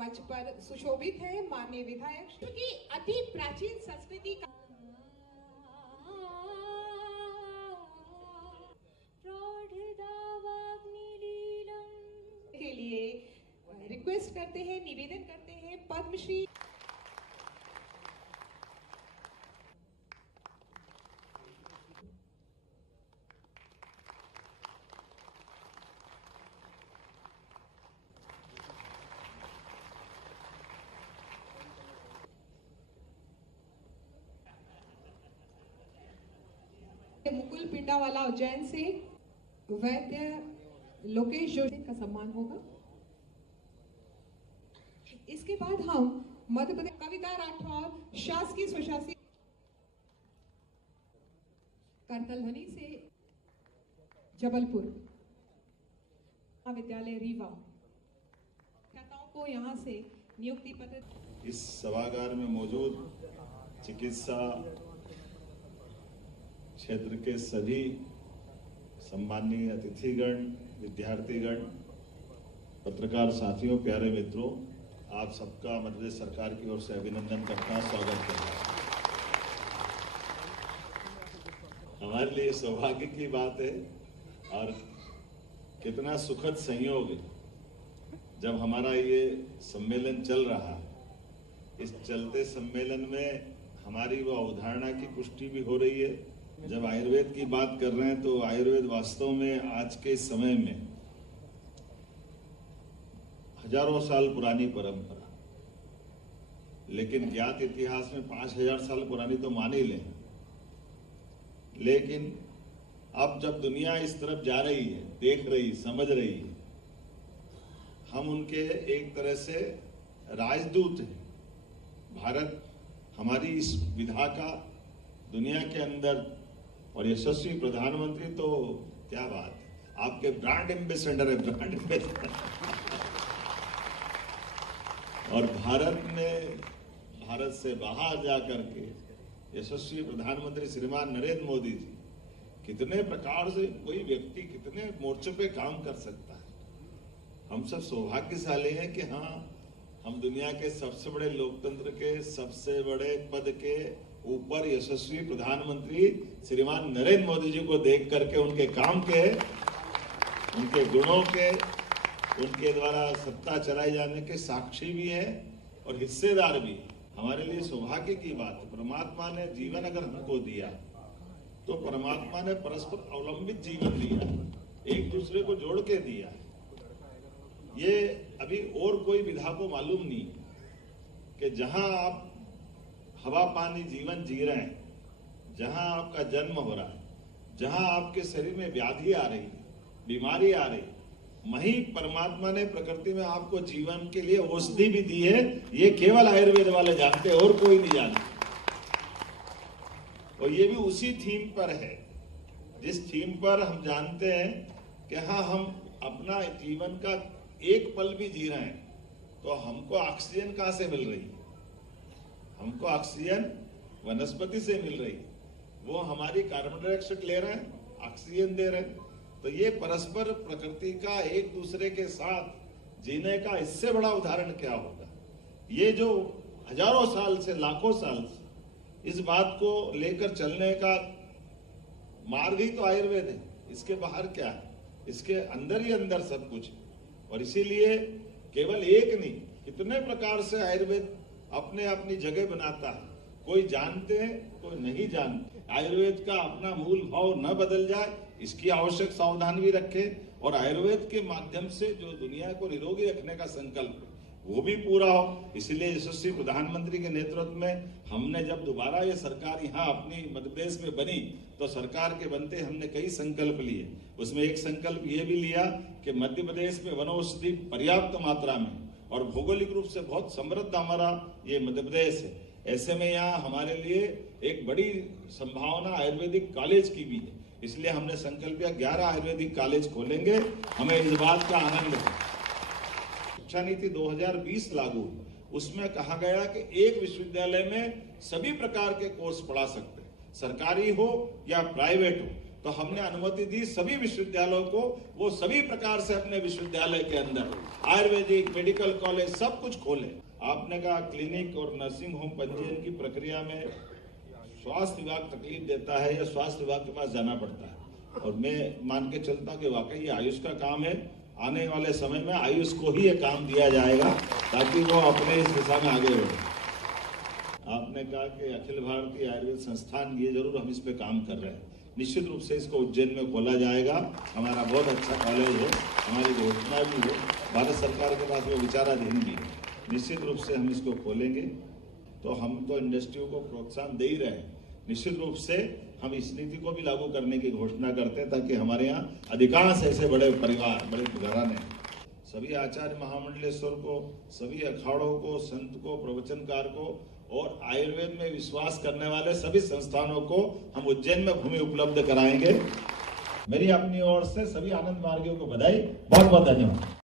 मंच पर सुशोभित है माननीय विधायक की अति प्राचीन संस्कृति का के लिए रिक्वेस्ट करते हैं, निवेदन करते हैं पद्मश्री मुकुल पिंडावाला उज्जैन से वैद्य लोकेश जोशी का सम्मान होगा। इसके बाद हम मध्य प्रदेश कविता राठौर शासकीय स्वशासी करतलधनी से जबलपुर महाविद्यालय रीवा छात्राओं को यहां से नियुक्ति पत्र। इस सभागार में मौजूद चिकित्सा क्षेत्र के सभी सम्माननीय अतिथिगण, विद्यार्थीगण, पत्रकार साथियों, प्यारे मित्रों, आप सबका मध्य प्रदेश सरकार की ओर से अभिनंदन करता, स्वागत करता हूं। हमारे लिए सौभाग्य की बात है और कितना सुखद संयोग है जब हमारा ये सम्मेलन चल रहा है। इस चलते सम्मेलन में हमारी वह अवधारणा की पुष्टि भी हो रही है। जब आयुर्वेद की बात कर रहे हैं तो आयुर्वेद वास्तव में आज के समय में हजारों साल पुरानी परंपरा, लेकिन ज्ञात इतिहास में 5000 साल पुरानी तो मान ही लें। लेकिन अब जब दुनिया इस तरफ जा रही है, देख रही, समझ रही है, हम उनके एक तरह से राजदूत हैं। भारत हमारी इस विधा का दुनिया के अंदर और यशस्वी प्रधानमंत्री तो क्या बात है, आपके ब्रांड एम्बेसडर है, ब्रांड एम्बेसडर। और भारत से बाहर जाकर के यशस्वी प्रधानमंत्री श्रीमान नरेंद्र मोदी जी कितने प्रकार से कोई व्यक्ति कितने मोर्चों पे काम कर सकता है। हम सब सौभाग्यशाली हैं कि हाँ, हम दुनिया के सबसे बड़े लोकतंत्र के सबसे बड़े पद के ऊपर यशस्वी प्रधानमंत्री श्रीमान नरेंद्र मोदी जी को देख करके उनके काम के, उनके गुणों के, उनके द्वारा सत्ता चलाई जाने के साक्षी भी हैं और हिस्सेदार भी। हमारे लिए सौभाग्य की बात है। परमात्मा ने जीवन अगर हमको दिया तो परमात्मा ने परस्पर अवलंबित जीवन दिया, एक दूसरे को जोड़ के दिया। ये अभी और कोई विधा को मालूम नहीं कि जहां आप हवा पानी जीवन जी रहे हैं, जहां आपका जन्म हो रहा है, जहां आपके शरीर में व्याधि आ रही, बीमारी आ रही, वहीं परमात्मा ने प्रकृति में आपको जीवन के लिए औषधि भी दी है। ये केवल आयुर्वेद वाले जानते हैं और कोई नहीं जानता। और ये भी उसी थीम पर है जिस थीम पर हम जानते हैं कि हाँ, हम अपना जीवन का एक पल भी जी रहे हैं तो हमको ऑक्सीजन कहां से मिल रही है? हमको ऑक्सीजन वनस्पति से मिल रही है। वो हमारी कार्बन डाइऑक्साइड ले रहे हैं, ऑक्सीजन दे रहे हैं। तो ये परस्पर प्रकृति का एक दूसरे के साथ जीने का इससे बड़ा उदाहरण क्या होगा? ये जो हजारों साल से, लाखों साल से इस बात को लेकर चलने का मार्ग ही तो आयुर्वेद है। इसके बाहर क्या है? इसके अंदर ही अंदर सब कुछ है। और इसीलिए केवल एक नहीं, कितने प्रकार से आयुर्वेद अपने अपनी जगह बनाता है। कोई जानते हैं, कोई नहीं जानते। आयुर्वेद का अपना मूल भाव न बदल जाए, इसकी आवश्यक सावधान भी रखें और आयुर्वेद के माध्यम से जो दुनिया को निरोगी रखने का संकल्प वो भी पूरा हो। इसलिए यशस्वी प्रधानमंत्री के नेतृत्व में हमने जब दोबारा ये सरकार यहाँ अपनी मध्य प्रदेश में बनी तो सरकार के बनते हमने कई संकल्प लिए। उसमें एक संकल्प ये भी लिया कि मध्य प्रदेश में वनौषधि पर्याप्त मात्रा में और भौगोलिक रूप से बहुत समृद्ध हमारा ये मध्य प्रदेश है। ऐसे में यहाँ हमारे लिए एक बड़ी संभावना आयुर्वेदिक कॉलेज की भी है। इसलिए हमने संकल्प किया 11 आयुर्वेदिक कॉलेज खोलेंगे। हमें इस बात का आनंद है। शिक्षा नीति 2020 लागू, उसमें कहा गया कि एक विश्वविद्यालय में सभी प्रकार के कोर्स पढ़ा सकते हैं, सरकारी हो या प्राइवेट हो। तो हमने अनुमति दी सभी विश्वविद्यालयों को, वो सभी प्रकार से अपने विश्वविद्यालय के अंदर आयुर्वेदिक, मेडिकल कॉलेज सब कुछ खोले। आपने कहा क्लिनिक और नर्सिंग होम पंजीयन की प्रक्रिया में स्वास्थ्य विभाग तकलीफ देता है या स्वास्थ्य विभाग के पास जाना पड़ता है, और मैं मान के चलता कि वाकई ये आयुष का काम है। आने वाले समय में आयुष को ही ये काम दिया जाएगा ताकि वो अपने इस दिशा में आगे बढ़े। आपने कहा कि अखिल भारतीय आयुर्वेद संस्थान, ये जरूर हम इस पे काम कर रहे हैं। निश्चित रूप से इसको उज्जैन में खोला जाएगा। हमारा बहुत अच्छा कॉलेज है, हमारी घोषणा भी है, भारत सरकार के पास वो विचाराधीन भी है। निश्चित रूप से हम इसको खोलेंगे। तो हम तो इंडस्ट्री को प्रोत्साहन दे ही रहे हैं, निश्चित रूप से हम इस नीति को भी लागू करने की घोषणा करते हैं ताकि हमारे यहाँ अधिकांश ऐसे बड़े परिवार, बड़े घराने, सभी आचार्य महामंडलेश्वर को, सभी अखाड़ों को, संत को, प्रवचनकार को और आयुर्वेद में विश्वास करने वाले सभी संस्थानों को हम उज्जैन में भूमि उपलब्ध कराएंगे। मेरी अपनी ओर से सभी आनंद मार्गियों को बधाई, बहुत बहुत धन्यवाद।